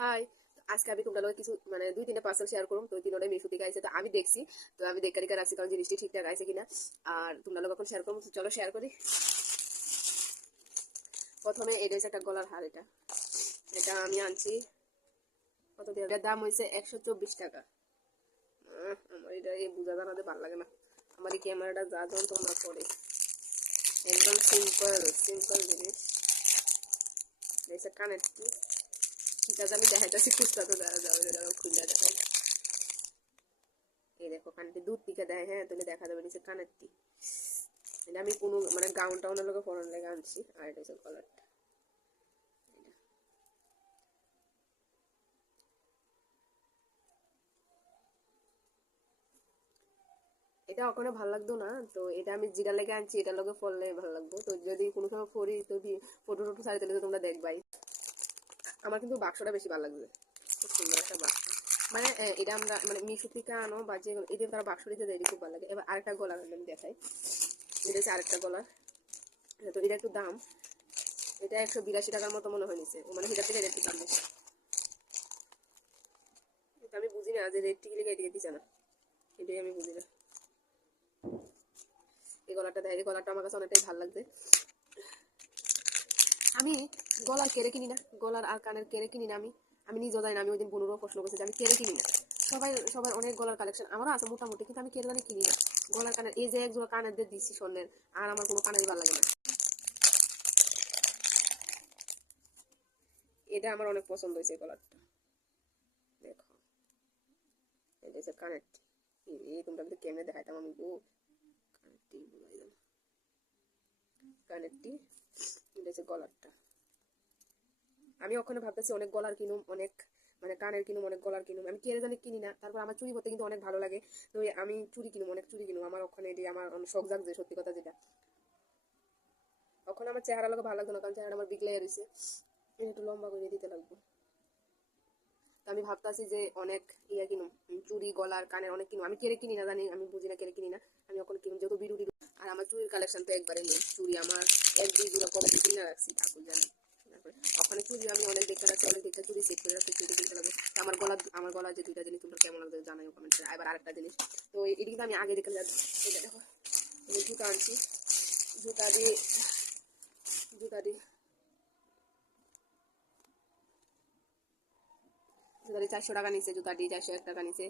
High, আজকে আমি তোমরা লগে কিছু মানে 2-3টা পার্সেল শেয়ার করুম। তো 3টাই মিশো থেকে আইছে। তো আমি দেখছি, তো আমি দেখা রাখছি কারণ জিনিসটি ঠিকঠাক আইছে কিনা। আর তোমরা লগে এখন শেয়ার করুম। চলো শেয়ার করি। প্রথমে এটা হচ্ছে একটা গলার হার। এটা আমি আনছি কত দিয়ে, এটার দাম হয়েছে 124 টাকা। আমার এটা এই বুঝা জানাতে ভালো লাগে না। আমার এই ক্যামেরাটা যা যন্ত্রণা করে, একদম সিম্পল সিম্পল জিনিস। কানের ঠিক আছে, আমি দেখাইতেছি খুচরা, তো দেখা যাবে খুলে দেখাই। এই দেখো কানেরটি দূর থেকে দেয়, হ্যাঁ তুমি দেখা যাবে নিচে কানেরটি। এটা আমি কোনো মানে গাউন টাউনের লোকে পরার লেগে আনছি। আর এটা হচ্ছে কলারটা। এটা ওখানে ভালো লাগতো না, তো এটা আমি যেটা লেগে আনছি এটার লোকে পরলে ভালো লাগতো। তো যদি কোনো সময় পরি তো ফটো টটো ছাড়ি তাহলে তো তোমরা দেখবাই। আমার কিন্তু বাক্সটা বেশি ভালো লাগবে, খুব সুন্দর একটা বাক্স। মানে এটা আমরা মানে মিশো থেকে আনো বা যে এটা তারা বাক্স দিতে দেয়, খুব ভালো লাগে। এবার আরেকটা গলার আমি দেখাই। এটা হচ্ছে আরেকটা গলার। তো এটা একটু দাম, এটা 182 টাকার মতো মনে হয় নিছে, মানে সেটার থেকে একটু দাম বেশি। আমি বুঝি না যে রেট টিকে লেগে এদিকে দিচ্ছে না, এটাই আমি বুঝি না। এই গলাটা দেয়, এই গলাটা আমার কাছে অনেকটাই ভালো লাগছে। আমি গলার কেড়ে কিনি না, গলার আর কানের কেড়ে কিনি না। আমি আমি নিজেও জানি না। আমি ওই দিন বোনেরও প্রশ্ন করছি যে আমি কেড়ে কিনি না। সবাই সবাই অনেক গলার কালেকশন আমারও আছে মোটামুটি, কিন্তু আমি কেড়ে জানি কিনি না গলার কানের। এই যে একজোড়া কানের দিয়ে দিচ্ছি স্বর্ণের, আর আমার কোনো কানেরই ভালো লাগে না। এটা আমার অনেক পছন্দ হয়েছে গলারটা। দেখো এটা হচ্ছে কানেরটি। এই তোমরা কিন্তু কেমনে দেখাইতাম আমি গো। কানেরটি বুঝাই গেল, কানেরটি। এটা হচ্ছে গলারটা। আমি ওখানে ভাবতেছি অনেক গলার কিনুম, অনেক মানে কানের কিনুম, অনেক গলার কিনুম। আমি কেড়ে জানি কিনি না। তারপর আমার চুরি করতে কিন্তু অনেক ভালো লাগে। তো আমি চুরি কিনুম, অনেক চুরি কিনুম। আমার ওখানে এটি আমার অনেক শখ জাগছে, সত্যি কথা যেটা। ওখানে আমার চেহারা লোক ভালো লাগতো না, কারণ চেহারা আমার বিগলাই রয়েছে। একটু লম্বা করে দিতে লাগবে। তো আমি ভাবতেছি যে অনেক ইয়ে কিনুম, চুরি গলার কানের অনেক কিনুম। আমি কেড়ে কিনি না, জানি আমি বুঝি না, কেড়ে কিনি না। আমি ওখানে কিনুম যেহেতু বিরু। আর আমার চুরির কালেকশন তো একবারে নেই। চুরি আমার 1-2 জোড়া কবে কিনে রাখছি ঠাকুর জানি। ওখানে চুরি আমি অনেক দেখতে রাখছি, অনেক দেখতে চুরি সেট করে রাখছি, চুরি কিনতে লাগবে। আমার গলার যে 2টা জিনিস তোমরা কেমন লাগবে জানাই কমেন্টে। এবার আরেকটা জিনিস, তো এটি কিন্তু আমি আগে দেখে যাচ্ছি। এটা দেখো আমি জুতা আনছি। জুতা দিয়ে জুতা দিয়ে জুতাটি 400 টাকা নিচে, জুতাটি 401 টাকা নিচে।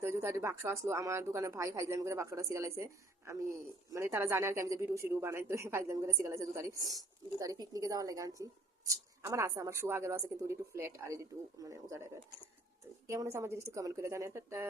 তো জুতাটির বাক্স আসলো আমার দোকানে, ভাই ফাইজলামি করে বাক্সটা সিরালাইছে। আমি মানে তারা জানে আর কি আমি যে ভিডিও শিডিও বানাই, তো ফাইজলামি করে সিরালাইছে জুতাটি। জুতাটি পিকনিকে যাওয়ার লেগে আনছি। আমার আছে, আমার শু আগেরও আছে, কিন্তু একটু ফ্ল্যাট আর একটু মানে উঁচা টাইপের। তো কেমন আছে আমার জিনিসটি কমেন্ট করে জানেন একটা।